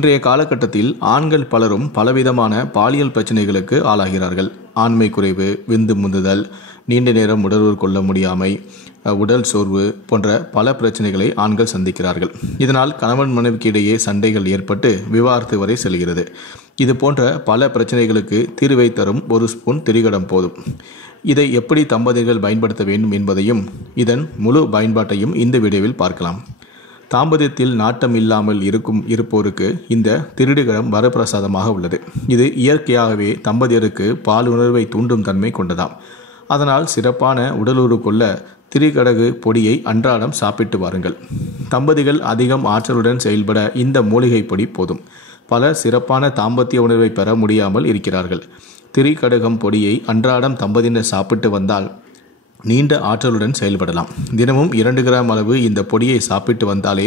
இன்றைய காலகட்டத்தில் ஆண்கள் பலரும் பலவிதமான பாலியல் பிரச்சனைகளுக்கு ஆளாகிறார்கள். ஆண்மை குறைவு, விந்து முந்துதல், நீண்ட நேரம் உடலுறவு கொள்ள முடியாமை, உடல் சோர்வு போன்ற பல பிரச்சனைகளை ஆண்கள் சந்திக்கிறார்கள். இதனால் கணவன் மனைவிக்கு இடையே சண்டைகள் ஏற்பட்டு விவாகரத்து வரை செல்கிறது. இது போன்ற பல பிரச்சனைகளுக்கு தீர்வை தரும் ஒரு ஸ்பூன் திரிகடம் போதும். இதை எப்படி தம்பதிகள் பயன்படுத்த வேண்டும் என்பதையும் இதன் முழு பயன்பாட்டையும் இந்த வீடியோவில் பார்க்கலாம். தாம்பத்தியத்தில் நாட்டம் இல்லாமல் இருப்போருக்கு இந்த திரிகடம் வரப்பிரசாதமாக உள்ளது. இது இயற்கையாகவே தம்பதியருக்கு பாலுணர்வை தூண்டும் தன்மை கொண்டதாம். அதனால் சிறப்பான உடலுறவு கொள்ள திரிகடகு பொடியை அன்றாடம் சாப்பிட்டு வாருங்கள். தம்பதிகள் அதிகம் ஆற்றலுடன் செயல்பட இந்த மூலிகை பொடி போதும். பல சிறப்பான தாம்பத்திய உணர்வை பெற முடியாமல் இருக்கிறார்கள். திரிகடகம் பொடியை அன்றாடம் தம்பதியினர் சாப்பிட்டு வந்தால் நீண்ட ஆற்றலுடன் செயல்படலாம். தினமும் 2 கிராம் அளவு இந்த பொடியை சாப்பிட்டு வந்தாலே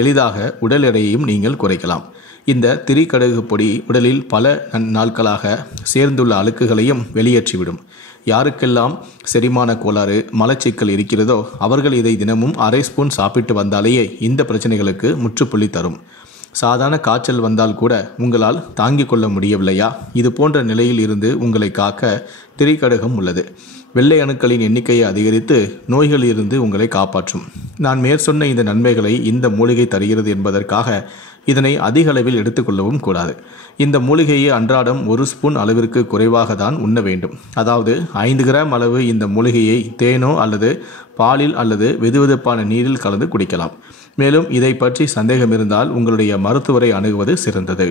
எளிதாக உடல் எடையையும் நீங்கள் குறைக்கலாம். இந்த திரிகடகு பொடி உடலில் பல நாட்களாக சேர்ந்துள்ள அழுக்குகளையும் வெளியேற்றிவிடும். யாருக்கெல்லாம் செரிமான கோளாறு, மலச்சிக்கல் இருக்கிறதோ அவர்கள் இதை தினமும் அரை ஸ்பூன் சாப்பிட்டு வந்தாலேயே இந்த பிரச்சனைகளுக்கு முற்றுப்புள்ளி தரும். சாதாரண காய்ச்சல் வந்தால் கூட உங்களால் தாங்கிக் கொள்ள முடியவில்லையா? இது போன்ற நிலையில் இருந்து உங்களை காக்க திரிகடகம் உள்ளது. வெள்ளை அணுக்களின் எண்ணிக்கையை அதிகரித்து நோய்களில் இருந்து உங்களை காப்பாற்றும். நான் மேற்சொன்ன இந்த நன்மைகளை இந்த மூலிகை தருகிறது என்பதற்காக இதனை அதிக அளவில் எடுத்துக்கொள்ளவும் கூடாது. இந்த மூலிகையை அன்றாடம் 1 ஸ்பூன் அளவிற்கு குறைவாக தான் உண்ண வேண்டும். அதாவது 5 கிராம் அளவு இந்த மூலிகையை தேனோ அல்லது பாலில் அல்லது வெதுவெதுப்பான நீரில் கலந்து குடிக்கலாம். மேலும் இதை பற்றி சந்தேகம் இருந்தால் உங்களுடைய மருத்துவரை அணுகுவது சிறந்தது.